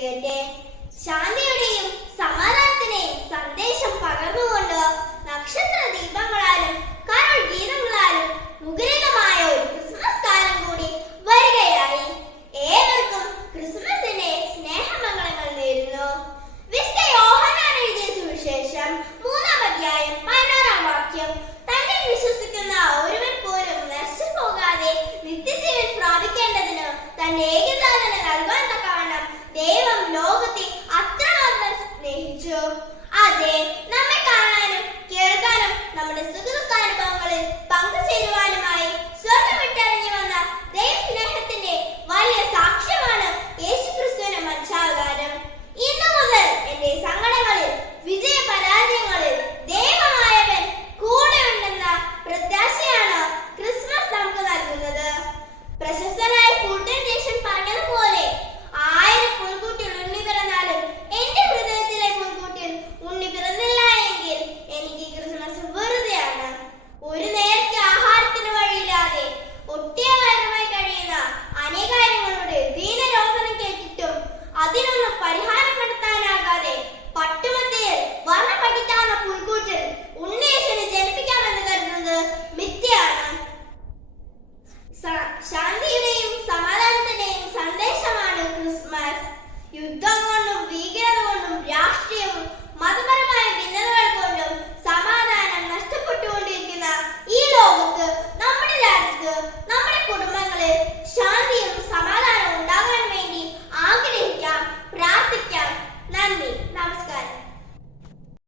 പെയ്യട്ടെ. ശാന്തിയുടെയും സമാധാനത്തിന്റെയും സന്ദേശം പകർന്നുകൊണ്ട് നക്ഷത്ര ദീപങ്ങളാലും കരോൾ ഗീതങ്ങളാലും മുഖരിതമായ ഒരു ക്രിസ്മസ് കാലം കൂടി വരികയായി. ഏവർക്കും ക്രിസ്മസിന്റെ സ്നേഹമംഗളങ്ങൾ നേരുന്നു. വിശുദ്ധ യോഹന്നാൻ എഴുതിയ സുവിശേഷം 3-ാം അധ്യായം 16-ാം വാക്യം, തന്നിൽ വിശ്വസിക്കുന്ന ഒരുവൻ പോലും നശിച്ചു പോകാതെ നിത്യജീവൻ പ്രാപിക്കേണ്ടതിന് തന്റെ ഏകജാതനെ നൽകാൻ തക്കവണ്ണം ദൈവം ലോകത്തെ അത്രമാത്രം സ്നേഹിച്ചു.